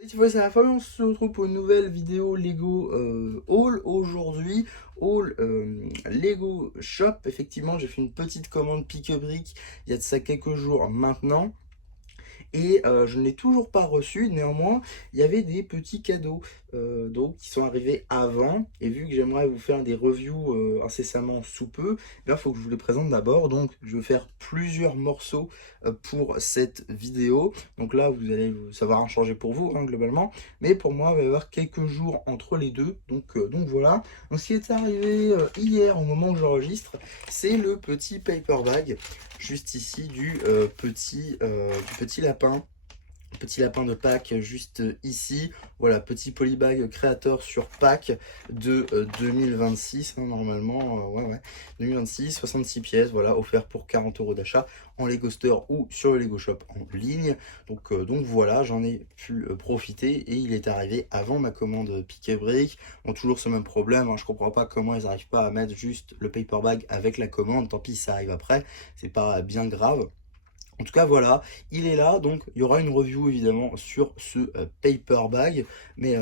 Et tu vois, c'est la famille, on se retrouve pour une nouvelle vidéo Lego haul aujourd'hui. Haul Lego Shop. Effectivement, j'ai fait une petite commande pique-brique il y a de ça quelques jours maintenant. Et je ne l'ai toujours pas reçu. Néanmoins, il y avait des petits cadeaux donc, qui sont arrivés avant. Et vu que j'aimerais vous faire des reviews incessamment sous peu, il faut que je vous les présente d'abord. Donc, je vais faire plusieurs morceaux pour cette vidéo. Donc là, vous allez savoir en changer pour vous, hein, globalement. Mais pour moi, il va y avoir quelques jours entre les deux. Donc voilà. Donc, ce qui est arrivé hier, au moment où j'enregistre, c'est le petit paper bag juste ici du petit lapin. Petit lapin de Pâques juste ici. Voilà, petit polybag créateur sur Pâques de 2026, hein, normalement. Ouais, ouais. 2026, 66 pièces, voilà, offert pour 40 € d'achat en Lego Store ou sur le Lego Shop en ligne. Donc voilà, j'en ai pu profiter et il est arrivé avant ma commande Piqué Brick. Bon, toujours ce même problème, hein, je comprends pas comment ils n'arrivent pas à mettre juste le paper bag avec la commande. Tant pis, ça arrive après, c'est pas bien grave. En tout cas, voilà, il est là, donc il y aura une review évidemment sur ce paper bag. Mais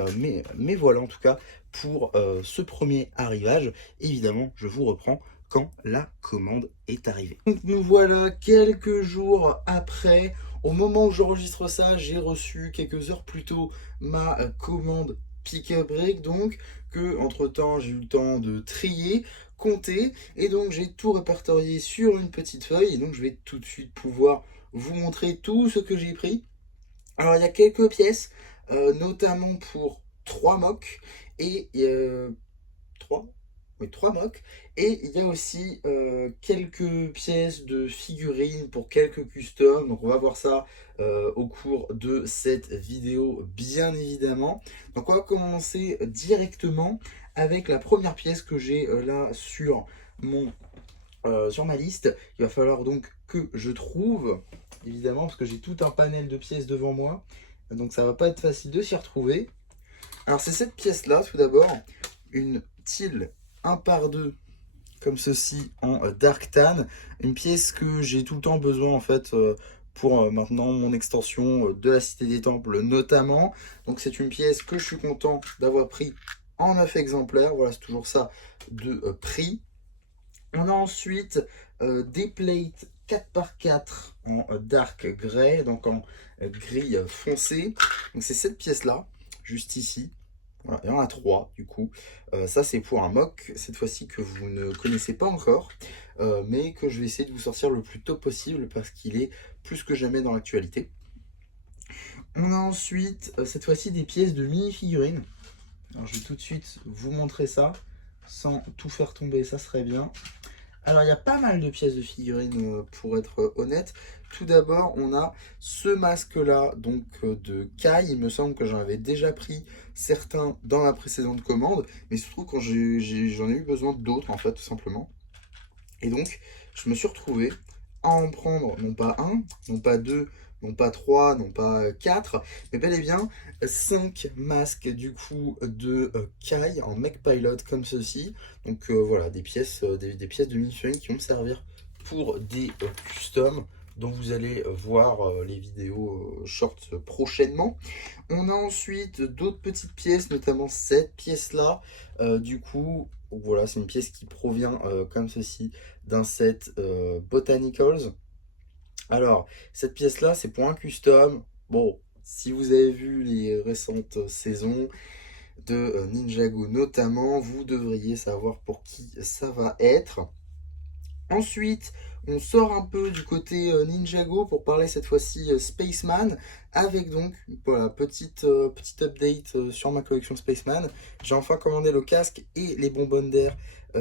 voilà, en tout cas, pour ce premier arrivage, évidemment, je vous reprends quand la commande est arrivée. Donc nous voilà quelques jours après. Au moment où j'enregistre ça, j'ai reçu quelques heures plus tôt ma commande Pick-up Brick, donc que entre temps j'ai eu le temps de trier, compter, et donc j'ai tout répertorié sur une petite feuille, et donc je vais tout de suite pouvoir vous montrer tout ce que j'ai pris. Alors il y a quelques pièces, notamment pour 3 MOC, et 3 oui, 3 MOC. Et il y a aussi quelques pièces de figurines pour quelques customs. Donc on va voir ça au cours de cette vidéo, bien évidemment. Donc on va commencer directement avec la première pièce que j'ai là sur ma liste. Il va falloir donc que je trouve, évidemment, parce que j'ai tout un panel de pièces devant moi. Donc ça va pas être facile de s'y retrouver. Alors c'est cette pièce-là, tout d'abord, une tile 1 par 2 comme ceci en dark tan, une pièce que j'ai tout le temps besoin en fait pour maintenant mon extension de la Cité des Temples notamment. Donc c'est une pièce que je suis content d'avoir pris en 9 exemplaires, voilà, c'est toujours ça de prix. On a ensuite des plates 4 par 4 en dark grey, donc en gris foncé. Donc c'est cette pièce-là, juste ici. Voilà, il y en a 3 du coup. Ça c'est pour un mock, cette fois-ci que vous ne connaissez pas encore, mais que je vais essayer de vous sortir le plus tôt possible parce qu'il est plus que jamais dans l'actualité. On a ensuite cette fois-ci des pièces de mini-figurines. Alors je vais tout de suite vous montrer ça, sans tout faire tomber, ça serait bien. Alors, il y a pas mal de pièces de figurines, pour être honnête. Tout d'abord, on a ce masque-là, donc de Kai. Il me semble que j'en avais déjà pris certains dans la précédente commande, mais surtout quand j'en ai eu besoin d'autres, en fait, tout simplement. Et donc, je me suis retrouvé à en prendre non pas un, non pas deux, non pas trois, non pas quatre, mais bel et bien 5 masques du coup de Kai en mech pilot comme ceci. Donc voilà, des pièces, des pièces de mini-figurines qui vont me servir pour des customs dont vous allez voir les vidéos shorts prochainement. On a ensuite d'autres petites pièces, notamment cette pièce-là. Du coup, voilà, c'est une pièce qui provient comme ceci d'un set Botanicals. Alors, cette pièce-là, c'est pour un custom. Bon, si vous avez vu les récentes saisons de Ninjago notamment, vous devriez savoir pour qui ça va être. Ensuite, on sort un peu du côté Ninjago pour parler cette fois-ci Spaceman, avec donc, voilà, petite update sur ma collection Spaceman. J'ai enfin commandé le casque et les bonbonnes d'air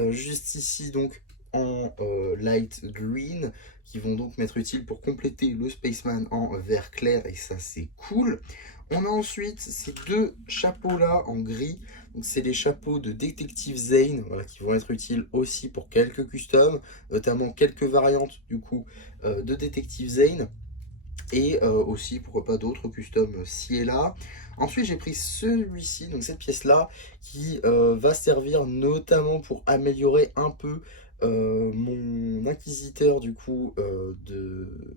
juste ici, donc en light green, qui vont donc m'être utiles pour compléter le Spaceman en vert clair, et ça c'est cool. On a ensuite ces deux chapeaux là en gris. Donc c'est les chapeaux de Détective Zane, voilà, qui vont être utiles aussi pour quelques customs, notamment quelques variantes du coup de Détective Zane, et aussi pourquoi pas d'autres customs ci et là. Ensuite j'ai pris celui-ci, donc cette pièce là, qui va servir notamment pour améliorer un peu mon inquisiteur du coup,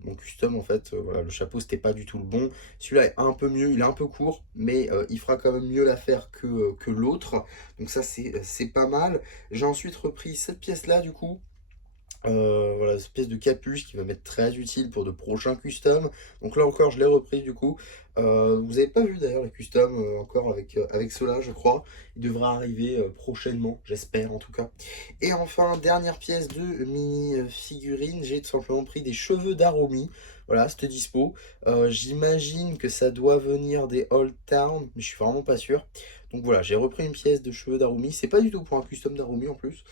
mon custom en fait. Voilà, le chapeau c'était pas du tout le bon. Celui-là est un peu mieux, il est un peu court, mais il fera quand même mieux l'affaire que l'autre. Donc ça c'est pas mal. J'ai ensuite repris cette pièce-là du coup. Voilà, cette espèce de capuche qui va m'être très utile pour de prochains customs. Donc là encore, je l'ai repris du coup. Vous n'avez pas vu d'ailleurs les customs encore avec cela, je crois. Il devra arriver prochainement, j'espère en tout cas. Et enfin, dernière pièce de mini figurine, j'ai tout simplement pris des cheveux d'Aromi. Voilà, c'était dispo. J'imagine que ça doit venir des Old Town, mais je suis vraiment pas sûr. Donc voilà, j'ai repris une pièce de cheveux d'Arumi. C'est pas du tout pour un custom d'Arumi en plus.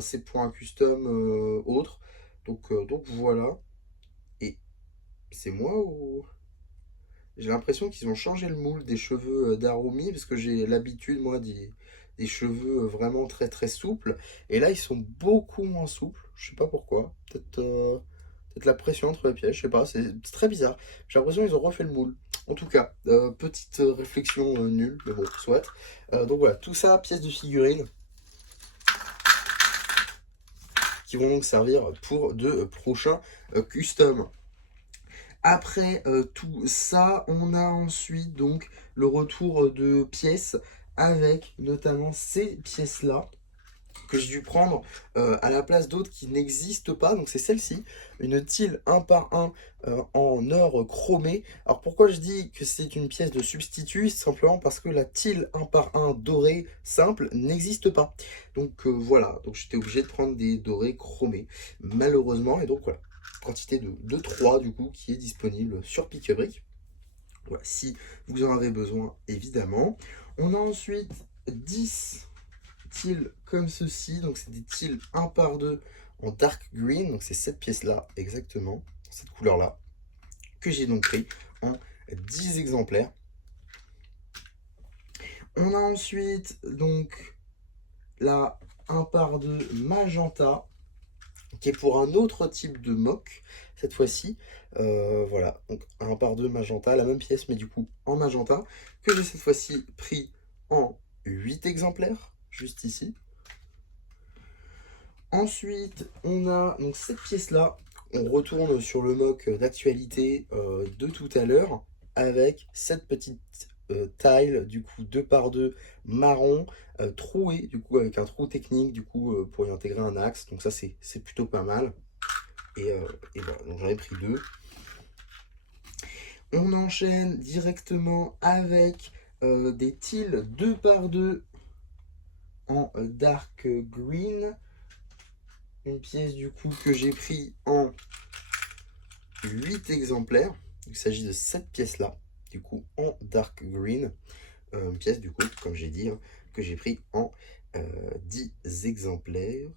C'est pour un custom autre. Donc voilà. Et c'est moi ou... J'ai l'impression qu'ils ont changé le moule des cheveux d'Arumi. Parce que j'ai l'habitude, moi, des cheveux vraiment très très souples. Et là, ils sont beaucoup moins souples. Je sais pas pourquoi. Peut-être la pression entre les pièces. Je sais pas. C'est très bizarre. J'ai l'impression qu'ils ont refait le moule. En tout cas, petite réflexion nulle. Mais bon, soit. Donc voilà, tout ça, pièces de figurines, qui vont donc servir pour de prochains customs. Après tout ça, on a ensuite donc le retour de pièces avec notamment ces pièces-là que j'ai dû prendre à la place d'autres qui n'existent pas. Donc c'est celle-ci, une tile 1 par 1 en or chromé. Alors pourquoi je dis que c'est une pièce de substitut? Simplement parce que la tile 1 par 1 dorée simple n'existe pas. Donc voilà, donc j'étais obligé de prendre des dorés chromés, malheureusement. Et donc voilà, quantité de 3 du coup qui est disponible sur Pick-a-Brick. Voilà, si vous en avez besoin, évidemment. On a ensuite 10 tiles comme ceci, donc c'est des tiles 1 par 2 en dark green, donc c'est cette pièce là exactement, cette couleur là, que j'ai donc pris en 10 exemplaires. On a ensuite donc la 1 par 2 magenta, qui est pour un autre type de mock, cette fois-ci, voilà, donc 1 par 2 magenta, la même pièce mais du coup en magenta, que j'ai cette fois-ci pris en 8 exemplaires, juste ici. Ensuite, on a donc cette pièce-là. On retourne sur le mock d'actualité de tout à l'heure avec cette petite tile, du coup 2 par 2 marron, troué, du coup avec un trou technique, du coup pour y intégrer un axe. Donc ça, c'est plutôt pas mal. Et voilà, donc j'en ai pris 2. On enchaîne directement avec des tiles 2 par 2 en dark green. Une pièce du coup que j'ai pris en 8 exemplaires. Il s'agit de cette pièce là, du coup en dark green. Une pièce du coup, comme j'ai dit, hein, que j'ai pris en 10 exemplaires.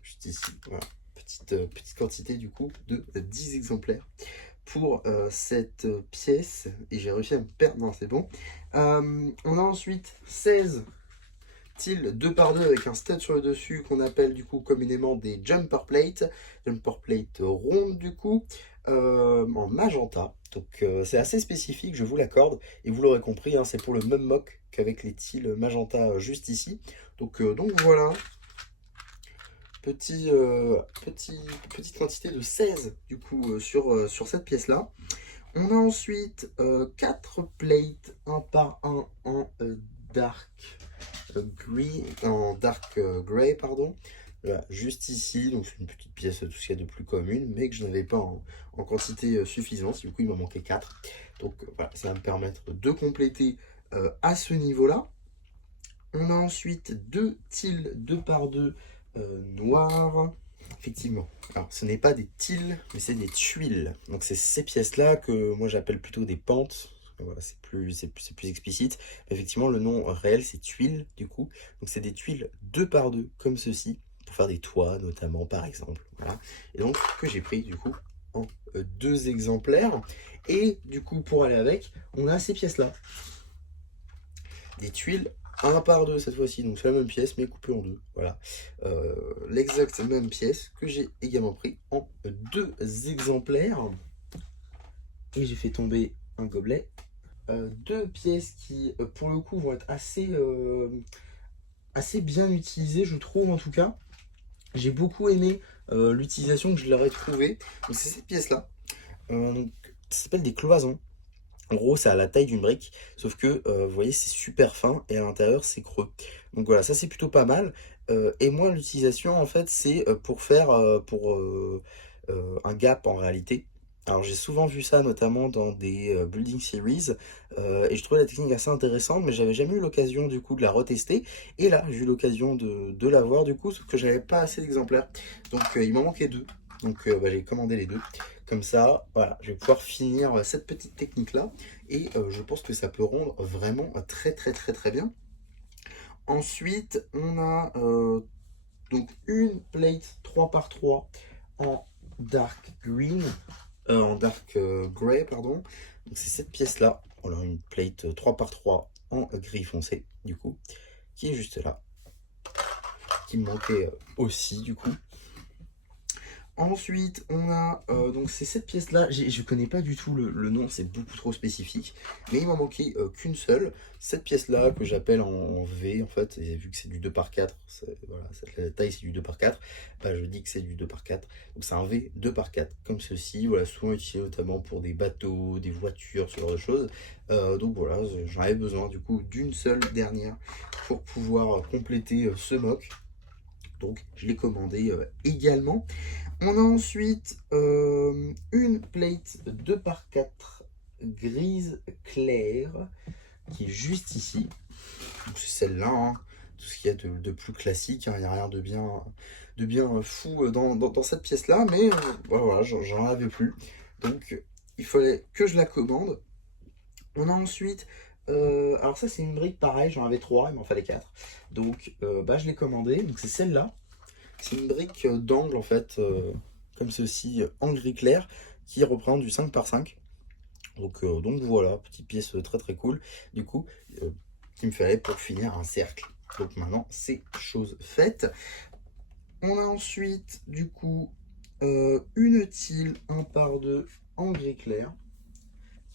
Juste ici, voilà. Petite quantité du coup de 10 exemplaires pour cette pièce. Et j'ai réussi à me perdre, non c'est bon. On a ensuite 16 tiles 2 par 2 avec un stud sur le dessus qu'on appelle du coup communément des jumper plates rondes du coup en magenta. Donc c'est assez spécifique, je vous l'accorde, et vous l'aurez compris, hein, c'est pour le même mock qu'avec les tiles magenta juste ici. Donc voilà, petite quantité de 16 du coup sur cette pièce là. On a ensuite 4 plates 1 par 1 en dark grey, pardon. Voilà, juste ici, donc c'est une petite pièce tout ce qu'il y a de plus commune, mais que je n'avais pas en quantité suffisante. Du coup, il m'en manquait 4. Donc voilà, ça va me permettre de compléter à ce niveau-là. On a ensuite 2 tiles 2 par 2 noirs. Effectivement. Alors, ce n'est pas des tiles, mais c'est des tuiles. Donc, c'est ces pièces-là que moi j'appelle plutôt des pentes. Voilà, c'est plus explicite. Mais effectivement, le nom réel, c'est tuiles, du coup. Donc, c'est des tuiles 2 par 2 comme ceci, pour faire des toits, notamment, par exemple. Voilà. Et donc, que j'ai pris, du coup, en 2 exemplaires. Et, du coup, pour aller avec, on a ces pièces-là. Des tuiles 1 par 2 cette fois-ci, donc c'est la même pièce mais coupée en 2. Voilà, l'exacte même pièce que j'ai également pris en 2 exemplaires. Et j'ai fait tomber un gobelet. 2 pièces qui, pour le coup, vont être assez bien utilisées, je trouve en tout cas. J'ai beaucoup aimé l'utilisation que je leur ai trouvée. Donc c'est cette pièce-là. Donc, ça s'appelle des cloisons. En gros, c'est à la taille d'une brique, sauf que, vous voyez, c'est super fin et à l'intérieur, c'est creux. Donc voilà, ça, c'est plutôt pas mal. Et moi, l'utilisation, en fait, c'est pour faire un gap en réalité. Alors, j'ai souvent vu ça, notamment dans des building series, et je trouvais la technique assez intéressante, mais j'avais jamais eu l'occasion, du coup, de la retester. Et là, j'ai eu l'occasion de la voir, du coup, sauf que j'avais pas assez d'exemplaires. Donc, il m'en manquait deux. Donc, bah, j'ai commandé les deux. Comme ça, voilà, je vais pouvoir finir cette petite technique-là. Et je pense que ça peut rendre vraiment très très très très bien. Ensuite, on a donc une plate 3x3 en dark green, en dark grey, pardon. Donc c'est cette pièce-là. Voilà, une plate 3x3 en gris foncé, du coup, qui est juste là, qui me manquait aussi, du coup. Ensuite, on a donc c'est cette pièce-là. Je connais pas du tout le nom, c'est beaucoup trop spécifique. Mais il m'en manquait qu'une seule. Cette pièce-là que j'appelle en V en fait. Et vu que c'est du 2x4, voilà, la taille c'est du 2x4. Bah, je dis que c'est du 2x4. Donc c'est un V 2x4 comme ceci. Voilà, souvent utilisé notamment pour des bateaux, des voitures, ce genre de choses. Donc voilà, j'en avais besoin du coup d'une seule dernière pour pouvoir compléter ce mock. Donc je l'ai commandé également. On a ensuite une plate 2x4 grise claire qui est juste ici. C'est celle-là, hein. Tout ce qu'il y a de plus classique, hein. Il n'y a rien de bien fou dans cette pièce-là, mais voilà, j'en avais plus. Donc il fallait que je la commande. On a ensuite, alors ça c'est une brique pareil, j'en avais 3, il m'en fallait 4. Donc bah, je l'ai commandé, donc c'est celle-là. C'est une brique d'angle en fait, comme ceci, en gris clair, qui représente du 5x5. Donc voilà, petite pièce très très cool, du coup, qu'il me fallait pour finir un cercle. Donc maintenant, c'est chose faite. On a ensuite, du coup, une tile 1x2 en gris clair.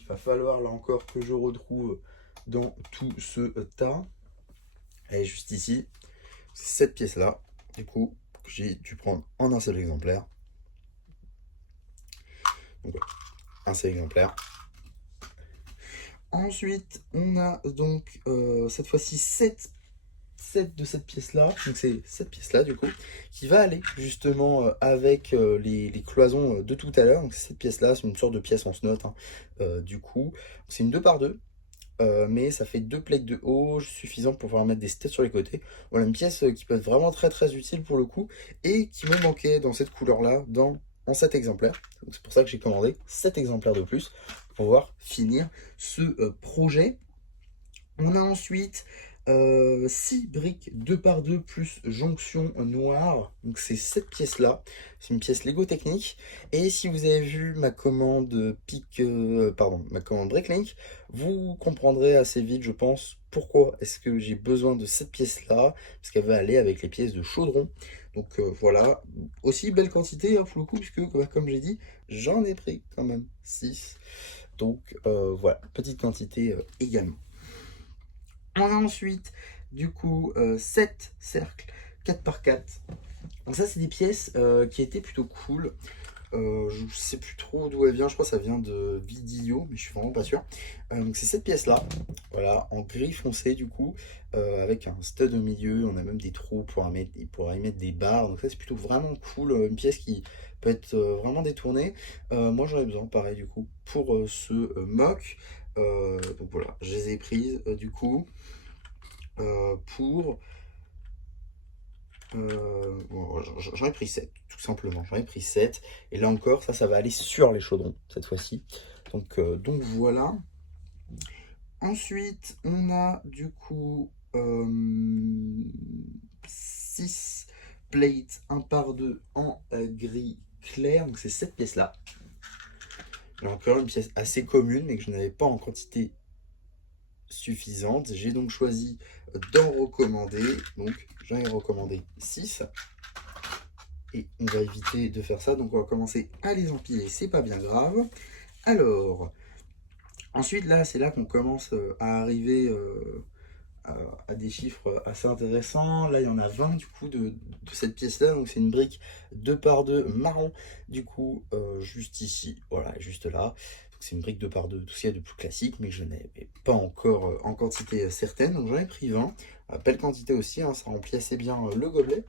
Il va falloir là encore que je retrouve dans tout ce tas. Elle est juste ici. C'est cette pièce-là, du coup, que j'ai dû prendre en un seul exemplaire. Donc, un seul exemplaire. Ensuite, on a donc cette fois-ci 7 de cette pièce-là. Donc c'est cette pièce-là du coup, qui va aller justement avec les cloisons de tout à l'heure. Donc cette pièce-là, c'est une sorte de pièce en snot, hein. Du coup, c'est une 2x2. Mais ça fait 2 plaques de haut suffisant pour pouvoir mettre des steps sur les côtés. Voilà, une pièce qui peut être vraiment très très utile pour le coup et qui me manquait dans cette couleur-là en 7 exemplaires. Donc c'est pour ça que j'ai commandé 7 exemplaires de plus pour pouvoir finir ce projet. On a ensuite 6 briques 2x2 plus jonction noire. Donc c'est cette pièce-là. C'est une pièce Lego Technique. Et si vous avez vu ma commande ma commande Bricklink, vous comprendrez assez vite, je pense, pourquoi est-ce que j'ai besoin de cette pièce-là. Parce qu'elle va aller avec les pièces de chaudron. Donc voilà, aussi belle quantité hein, pour le coup, puisque comme j'ai dit, j'en ai pris quand même 6. Donc voilà, petite quantité également. On a ensuite, du coup, 7 cercles 4x4. Donc ça, c'est des pièces qui étaient plutôt cool. Je sais plus trop d'où elle vient, je crois que ça vient de Vidéo, mais je suis vraiment pas sûr. Donc c'est cette pièce-là, voilà, en gris foncé du coup, avec un stud au milieu, on a même des trous pour y mettre des barres, donc ça c'est plutôt vraiment cool, une pièce qui peut être vraiment détournée. Moi j'en ai besoin, pareil du coup, pour ce mock. Donc voilà, je les ai prises du coup pour... bon, j'en ai pris 7, tout simplement. J'en ai pris 7. Et là encore, ça va aller sur les chaudrons, cette fois-ci. Donc voilà. Ensuite, on a du coup 6 plates 1x2 en gris clair. Donc c'est cette pièce-là. Là encore, une pièce assez commune, mais que je n'avais pas en quantité suffisante. J'ai donc choisi d'en recommander. Donc j'en ai recommandé 6. Et on va éviter de faire ça. Donc on va commencer à les empiler. C'est pas bien grave. Alors, ensuite là, c'est là qu'on commence à arriver à des chiffres assez intéressants. Là, il y en a 20 du coup de cette pièce-là. Donc, c'est une brique 2 par 2 marron. Du coup, juste ici, voilà, juste là. C'est une brique 2 par 2, tout ce qu'il y a de plus classique, mais je n'avais pas encore en quantité certaine. Donc, j'en ai pris 20. Belle quantité aussi, hein, ça remplit assez bien le gobelet.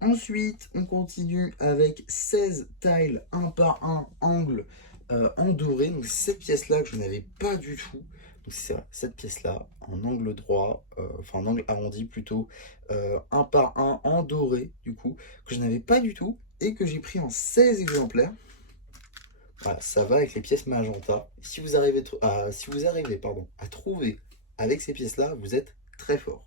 Ensuite, on continue avec 16 tiles 1 par 1 angle en doré. Donc, c'est cette pièce-là que je n'avais pas du tout. Donc, c'est cette pièce-là en angle droit, enfin en angle arrondi plutôt, 1 par 1 en doré, du coup, que je n'avais pas du tout et que j'ai pris en 16 exemplaires. Voilà, ça va avec les pièces magenta. Si vous arrivez, à trouver avec ces pièces-là, vous êtes très fort.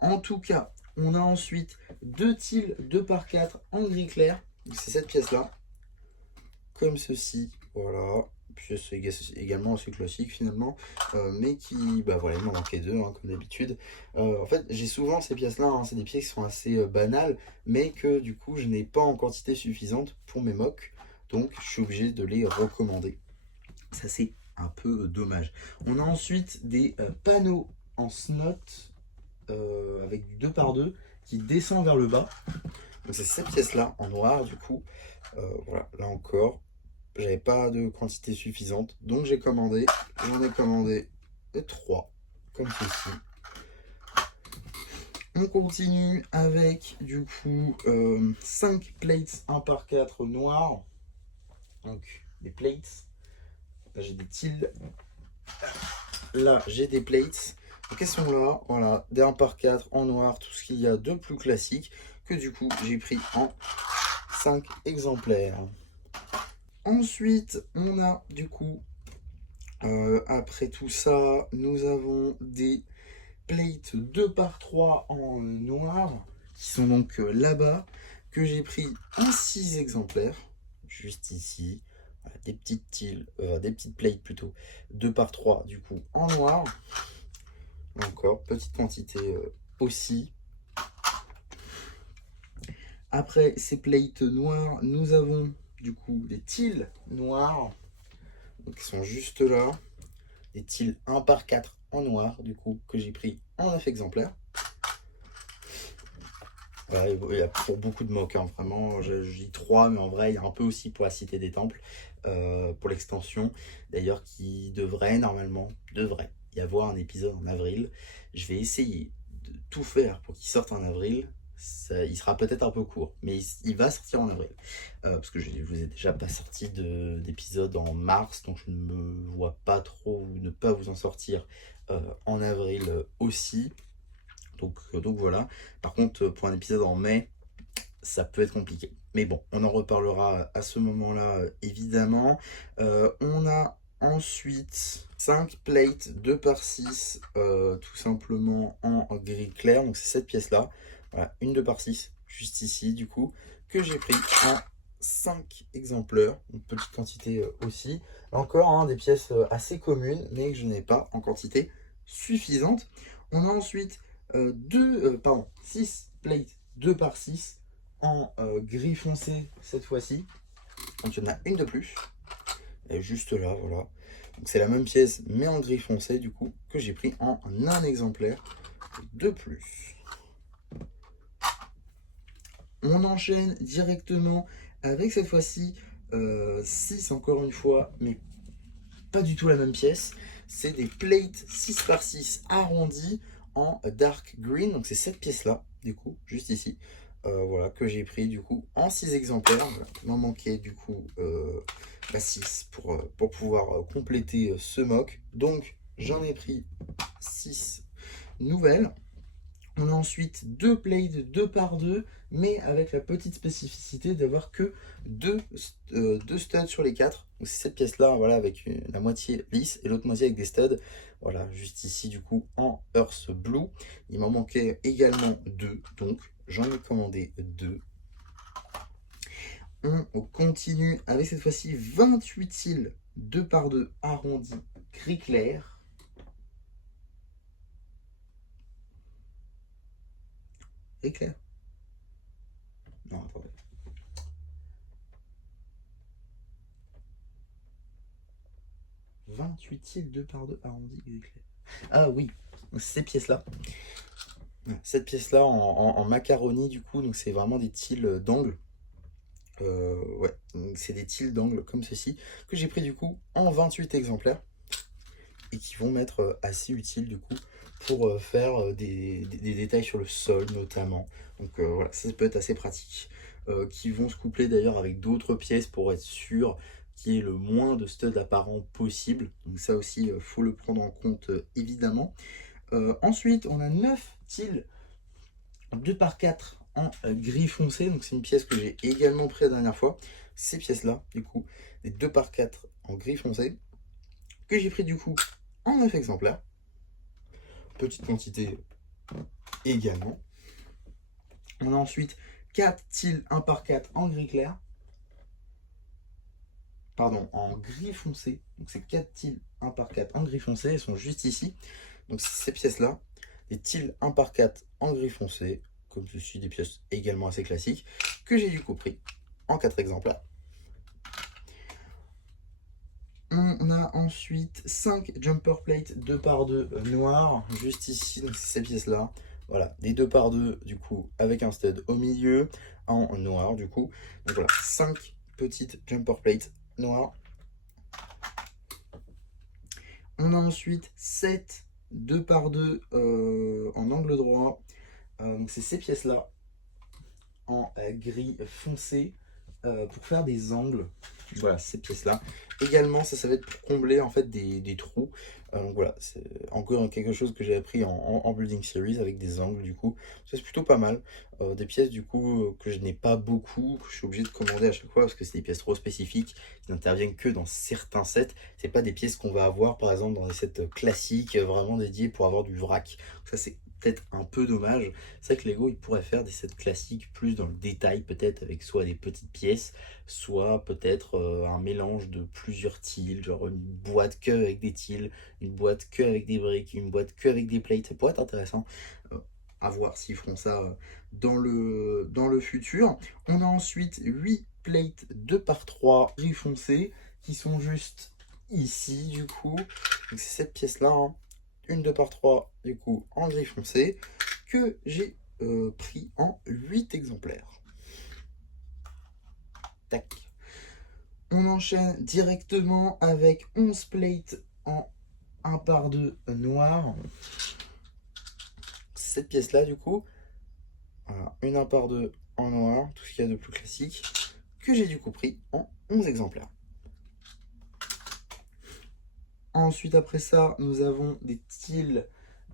En tout cas, on a ensuite 2 tiles 2 par 4 en gris clair. C'est cette pièce-là. Comme ceci. Voilà. Puis c'est également assez classique finalement. Mais qui, bah voilà, il m'en manquait 2 hein, comme d'habitude. En fait, j'ai souvent ces pièces-là. Hein, c'est des pièces qui sont assez banales. Mais que du coup, je n'ai pas en quantité suffisante pour mes mocks. Donc, je suis obligé de les recommander. Ça, c'est un peu dommage. On a ensuite des panneaux en snot avec du 2 par 2 qui descend vers le bas. Donc c'est cette pièce-là en noir du coup. Voilà, là encore, j'avais pas de quantité suffisante. Donc j'ai commandé, j'en ai commandé 3, comme ceci. On continue avec du coup 5 plates 1 par 4 noirs. Donc des plates. Là j'ai des tiles. Là j'ai des plates. Donc elles sont là, voilà, des 1 par 4 en noir, tout ce qu'il y a de plus classique, que du coup j'ai pris en 5 exemplaires. Ensuite, on a du coup, après tout ça, nous avons des plates 2 par 3 en noir, qui sont donc là-bas, que j'ai pris en 6 exemplaires, juste ici. Voilà, des petites tiles, des petites plates plutôt, 2 par 3 du coup en noir. Encore, petite quantité aussi. Après ces plates noires, nous avons du coup des tiles noires, donc qui sont juste là. Des tiles 1 par 4 en noir, du coup, que j'ai pris en 9 exemplaires. Voilà, il y a pour beaucoup de mocks, hein, vraiment, je dis 3, mais en vrai, il y a un peu aussi pour la Cité des Temples, pour l'extension, d'ailleurs, qui devrait y avoir un épisode en avril. Je vais essayer de tout faire pour qu'il sorte en avril. Il sera peut-être un peu court, mais il va sortir en avril. Parce que je ne vous ai déjà pas sorti d'épisode en mars, donc je ne me vois pas trop ne pas vous en sortir en avril aussi. Donc voilà. Par contre, pour un épisode en mai, ça peut être compliqué. Mais bon, on en reparlera à ce moment-là, évidemment. On a ensuite 5 plates 2 par 6, tout simplement en gris clair. Donc c'est cette pièce-là. Voilà, une 2 par 6, juste ici, du coup, que j'ai pris en 5 exemplaires. Une petite quantité aussi. Encore hein, des pièces assez communes, mais que je n'ai pas en quantité suffisante. On a ensuite 6 plates 2 par 6 en gris foncé cette fois-ci. Donc il y en a une de plus. Elle est juste là, voilà. Donc c'est la même pièce mais en gris foncé du coup que j'ai pris en un exemplaire de plus. On enchaîne directement avec cette fois-ci 6 encore une fois, mais pas du tout la même pièce. C'est des plates 6 par 6 arrondis en dark green. Donc c'est cette pièce-là, du coup, juste ici. Voilà, que j'ai pris du coup en 6 exemplaires. Il m'en manquait du coup 6 pour pouvoir compléter ce mock. Donc j'en ai pris 6 nouvelles. On a ensuite 2 plates 2 par 2, mais avec la petite spécificité d'avoir que 2 studs sur les 4. Donc c'est cette pièce-là, voilà, avec la moitié lisse et l'autre moitié avec des studs. Voilà, juste ici, du coup, en Earth Blue. Il m'en manquait également 2, donc j'en ai commandé 2. On continue avec cette fois-ci 28 cils 2 par 2 arrondis gris clair. Éclair. Non, attendez. 28 tiles 2 par 2 arrondi gris clair. Ah oui, ces pièces-là. Cette pièce-là en macaroni, du coup, donc c'est vraiment des tiles d'angle. Ouais, c'est des tiles d'angle comme ceci, que j'ai pris du coup en 28 exemplaires. Et qui vont m'être assez utiles du coup pour faire des détails sur le sol notamment. Donc voilà, ça peut être assez pratique. Qui vont se coupler d'ailleurs avec d'autres pièces pour être sûr qu'il y ait le moins de studs apparents possible. Donc ça aussi, faut le prendre en compte évidemment. Ensuite, on a 9 tiles 2 par 4 en gris foncé. Donc c'est une pièce que j'ai également pris la dernière fois. Ces pièces-là, du coup, les 2 par 4 en gris foncé, que j'ai pris du coup en 9 exemplaires. Petite quantité également. On a ensuite 4 tiles 1 par 4 en gris clair. Pardon, en gris foncé. Donc c'est 4 tiles 1 par 4 en gris foncé. Elles sont juste ici. Donc ces pièces-là, des tiles 1 par 4 en gris foncé, comme ceci, des pièces également assez classiques, que j'ai du coup pris en 4 exemplaires. On a ensuite 5 jumper plates 2 par 2 noirs, juste ici, donc c'est ces pièces-là. Voilà, des 2 par 2 du coup, avec un stud au milieu, en noir du coup. Donc voilà, 5 petites jumper plates noires. On a ensuite 7 2 par 2 en angle droit. Donc c'est ces pièces-là, en gris foncé, pour faire des angles. Voilà, ces pièces-là. Également, ça va être pour combler en fait des trous. Donc voilà, c'est encore quelque chose que j'ai appris en Building Series avec des angles du coup. Ça c'est plutôt pas mal. Des pièces du coup que je n'ai pas beaucoup, que je suis obligé de commander à chaque fois parce que c'est des pièces trop spécifiques qui n'interviennent que dans certains sets. C'est pas des pièces qu'on va avoir par exemple dans des sets classiques vraiment dédiés pour avoir du vrac. Ça c'est peut-être un peu dommage. C'est vrai que Lego il pourrait faire des sets classiques plus dans le détail peut-être avec soit des petites pièces, soit peut-être un mélange de plusieurs tiles, genre une boîte que avec des tiles, une boîte que avec des briques, une boîte que avec des plates. Ça pourrait être intéressant. À voir s'ils feront ça dans le futur. On a ensuite 8 plates 2 par 3 gris foncé qui sont juste ici du coup. Donc c'est cette pièce là, hein. Une 2 par 3 du coup en gris foncé que j'ai pris en 8 exemplaires. Tac. On enchaîne directement avec 11 plates en 1 par 2 noir. Cette pièce là du coup, voilà, une 1 par 2 en noir, tout ce qu'il y a de plus classique, que j'ai du coup pris en 11 exemplaires. Ensuite après ça, nous avons des styles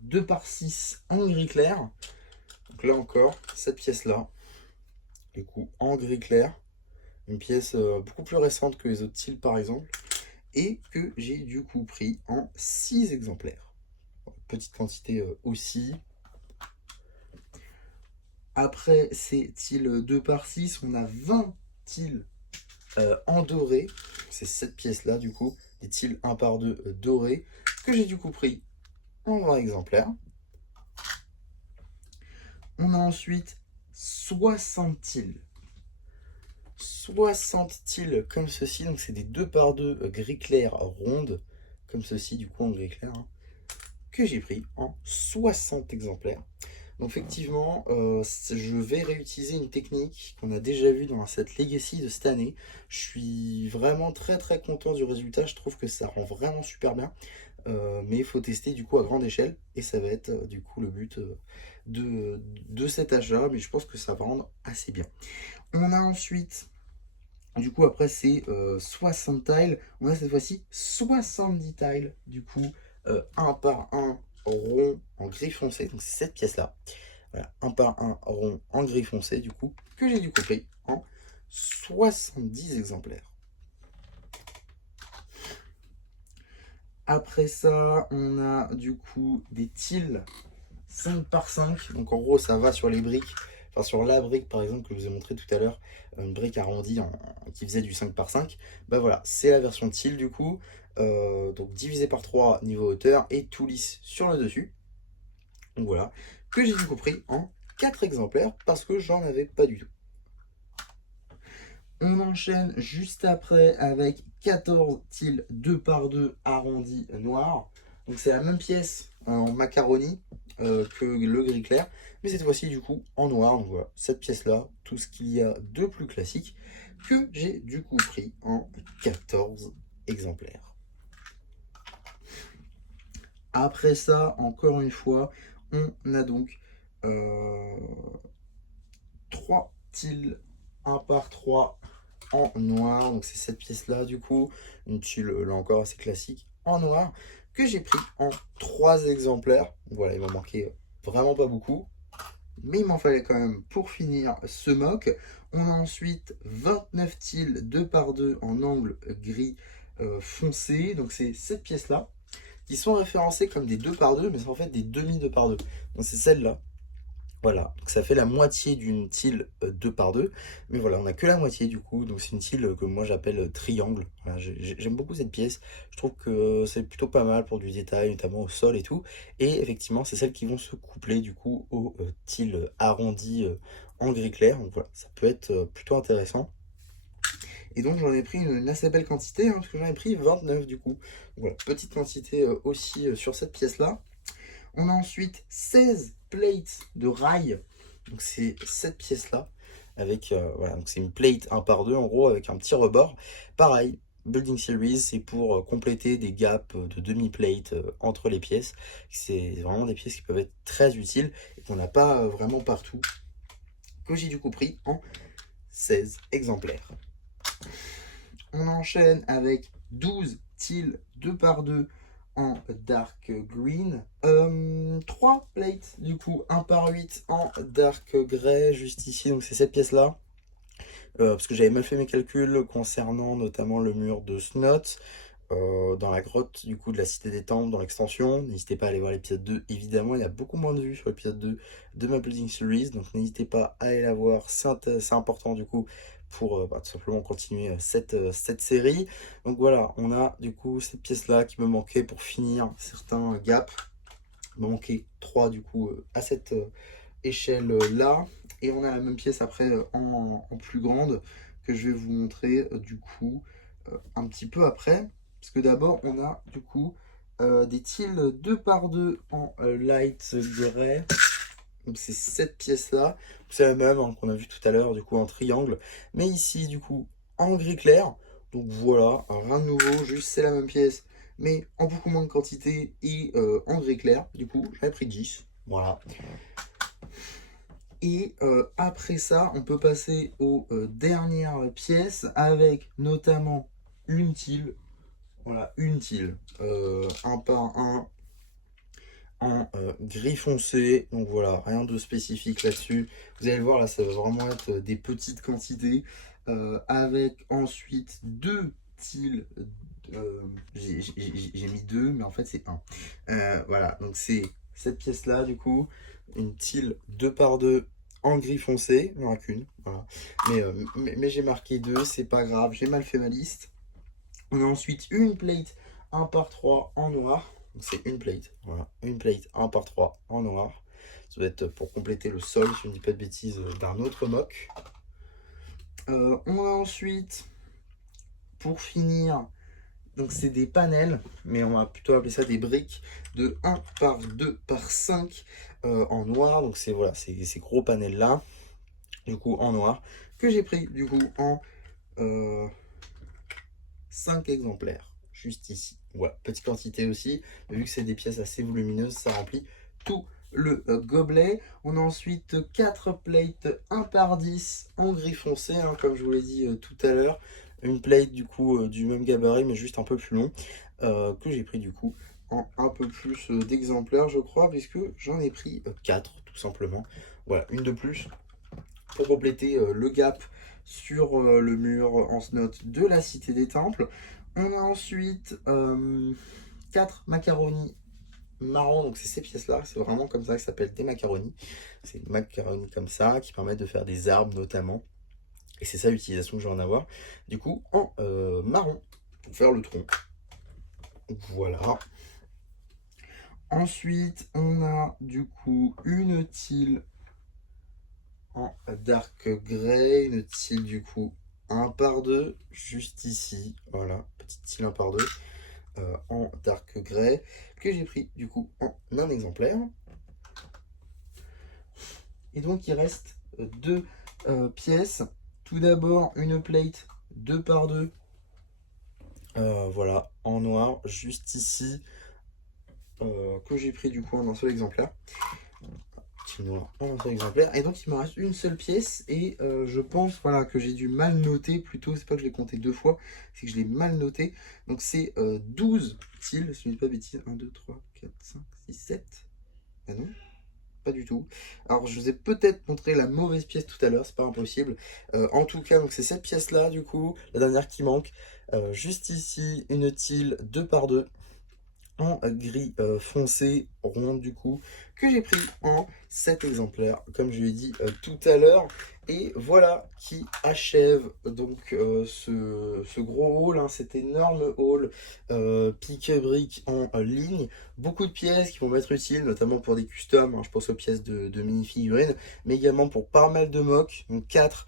2 par 6 en gris clair. Donc là encore, cette pièce là, du coup en gris clair, une pièce beaucoup plus récente que les autres styles par exemple, et que j'ai du coup pris en 6 exemplaires. Petite quantité aussi. Après ces tiles 2 par 6, on a 20 tiles en doré. C'est cette pièce là du coup, des tiles 1 par 2 dorés, que j'ai du coup pris en 20 exemplaires. On a ensuite 60 tiles. 60 tiles comme ceci, donc c'est des 2 par 2 gris clair rondes, comme ceci du coup en gris clair, hein, que j'ai pris en 60 exemplaires. Donc effectivement, je vais réutiliser une technique qu'on a déjà vue dans un set Legacy de cette année. Je suis vraiment très très content du résultat, je trouve que ça rend vraiment super bien. Mais il faut tester du coup à grande échelle et ça va être du coup le but de cet achat, mais je pense que ça va rendre assez bien. On a ensuite, du coup après c'est 60 tiles, on a cette fois-ci 70 tiles du coup, 1 par 1 rond en gris foncé, donc c'est cette pièce là. Voilà, 1 par 1 rond en gris foncé du coup, que j'ai du coup pris en 70 exemplaires. Après ça, on a du coup des tiles 5 par 5. Donc en gros, ça va sur les briques. Enfin, sur la brique par exemple que je vous ai montré tout à l'heure, une brique arrondie qui faisait du 5 par 5. Bah voilà, c'est la version tile du coup. Donc divisé par 3 niveau hauteur et tout lisse sur le dessus. Donc voilà, que j'ai du coup pris en 4 exemplaires parce que j'en avais pas du tout. On enchaîne juste après avec 14 tiles 2 par 2 arrondis noirs. Donc c'est la même pièce en macaroni que le gris clair, mais cette fois-ci du coup en noir. Donc voilà, cette pièce-là, tout ce qu'il y a de plus classique, que j'ai du coup pris en 14 exemplaires. Après ça, encore une fois, on a donc 3 tiles 1 par 3 en noir. Donc c'est cette pièce-là du coup, une tuile là encore assez classique en noir, que j'ai pris en 3 exemplaires. Voilà, il m'en manquait vraiment pas beaucoup, mais il m'en fallait quand même pour finir ce mock. On a ensuite 29 tiles 2 par 2 en angle gris foncé. Donc c'est cette pièce-là, qui sont référencées comme des 2 par 2, mais c'est en fait des demi 2 par 2. Donc c'est celle-là. Voilà, donc ça fait la moitié d'une tile 2 par 2, mais voilà, on n'a que la moitié du coup, donc c'est une tile que moi j'appelle triangle. Voilà, j'aime beaucoup cette pièce, je trouve que c'est plutôt pas mal pour du détail, notamment au sol et tout, et effectivement c'est celles qui vont se coupler du coup aux tiles arrondies en gris clair, donc voilà, ça peut être plutôt intéressant. Et donc j'en ai pris une assez belle quantité, hein, parce que j'en ai pris 29 du coup. Donc, voilà, petite quantité aussi sur cette pièce-là. On a ensuite 16 plates de rails. Donc c'est cette pièce-là. Avec, voilà, donc c'est une plate 1 par 2 en gros, avec un petit rebord. Pareil, Building Series, c'est pour compléter des gaps de demi-plate entre les pièces. C'est vraiment des pièces qui peuvent être très utiles et qu'on n'a pas vraiment partout. Que j'ai du coup pris en 16 exemplaires. On enchaîne avec 12 tiles 2 par 2 en dark green. 3 plates du coup 1 par 8 en dark grey juste ici, donc c'est cette pièce là. Parce que j'avais mal fait mes calculs concernant notamment le mur de Snot dans la grotte du coup de la Cité des Temples dans l'extension. N'hésitez pas à aller voir l'épisode 2, évidemment il y a beaucoup moins de vues sur l'épisode 2 de ma Building Series, donc n'hésitez pas à aller la voir, c'est important du coup pour tout simplement continuer cette série. Donc voilà, on a du coup cette pièce là qui me manquait pour finir certains gaps. Il me manquait 3 du coup à cette échelle là, et on a la même pièce après en plus grande que je vais vous montrer du coup un petit peu après, parce que d'abord on a du coup des tiles 2 par 2 en light grey. Donc c'est cette pièce là, c'est la même hein, qu'on a vu tout à l'heure du coup en triangle, mais ici du coup en gris clair. Donc voilà, rien de nouveau, juste c'est la même pièce mais en beaucoup moins de quantité et en gris clair. Du coup j'avais pris 10, voilà. Et après ça, on peut passer aux dernières pièces avec notamment une tile. Voilà, une tile. 1 par 1 en gris foncé. Donc voilà, rien de spécifique là-dessus. Vous allez le voir, là, ça va vraiment être des petites quantités. Avec ensuite 2 tiles. J'ai mis 2, mais en fait c'est 1. Voilà, donc c'est cette pièce-là, du coup. Une tile 2 par 2 en gris foncé, il n'y en a qu'une, voilà. Mais j'ai marqué 2, c'est pas grave, j'ai mal fait ma liste. On a ensuite une plate 1 par 3 en noir, donc c'est une plate, voilà, une plate 1 par 3 en noir. Ça doit être pour compléter le sol, si je ne dis pas de bêtises, d'un autre mock. On a ensuite, pour finir, donc c'est des panels, mais on va plutôt appeler ça des briques de 1 par 2 par 5 en noir. Donc c'est voilà, ces gros panels là, du coup en noir, que j'ai pris du coup en 5 exemplaires, juste ici. Voilà, petite quantité aussi, mais vu que c'est des pièces assez volumineuses, ça remplit tout le gobelet. On a ensuite 4 plates 1 par 10 en gris foncé, hein, comme je vous l'ai dit tout à l'heure. Une plate du coup du même gabarit, mais juste un peu plus long, que j'ai pris du coup en un peu plus d'exemplaires, je crois, puisque j'en ai pris 4 tout simplement. Voilà, une de plus pour compléter le gap sur le mur en snot de la Cité des Temples. On a ensuite 4 macaronis marrons, donc c'est ces pièces là, c'est vraiment comme ça que ça s'appelle des macaronis. C'est des macaronis comme ça qui permettent de faire des arbres notamment, et c'est ça l'utilisation que je vais en avoir du coup en marron pour faire le tronc. Voilà. Ensuite on a du coup une tile en dark grey, une tile du coup 1 par 2 juste ici, voilà, petit style 1 par 2 en dark grey que j'ai pris du coup en un exemplaire. Et donc il reste deux pièces. Tout d'abord une plate 2 par 2 voilà, en noir, juste ici, que j'ai pris du coup en un seul exemplaire. Petit noir en un seul exemplaire. Et donc il me reste une seule pièce et je pense voilà, que j'ai dû mal noter, plutôt c'est pas que je l'ai compté 2 fois, c'est que je l'ai mal noté. Donc c'est 12 tiles, si je ne dis pas de bêtises, 1, 2, 3, 4, 5, 6, 7. Ah non, pas du tout. Alors je vous ai peut-être montré la mauvaise pièce tout à l'heure, c'est pas impossible. En tout cas, donc c'est cette pièce là du coup, la dernière qui manque. Juste ici, une tile 2 par 2 en gris foncé, ronde du coup, que j'ai pris en 7 exemplaires, comme je l'ai dit tout à l'heure. Et voilà qui achève donc ce gros haul, hein, cet énorme haul pique-brique en ligne. Beaucoup de pièces qui vont m'être utiles, notamment pour des customs, hein, je pense aux pièces de mini-figurines, mais également pour pas mal de mocks, donc 4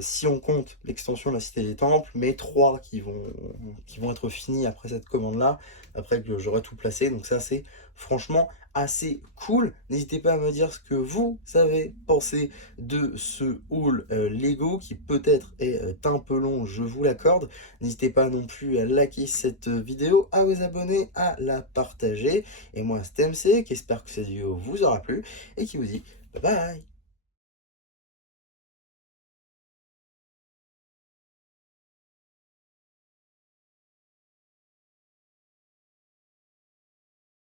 si on compte l'extension de la Cité des Temples, mais 3 qui vont être finis après cette commande-là, après que j'aurai tout placé. Donc ça, c'est franchement assez cool. N'hésitez pas à me dire ce que vous avez pensé de ce haul Lego, qui peut-être est un peu long, je vous l'accorde. N'hésitez pas non plus à liker cette vidéo, à vous abonner, à la partager. Et moi, c'était MC, qui espère que cette vidéo vous aura plu, et qui vous dit bye bye.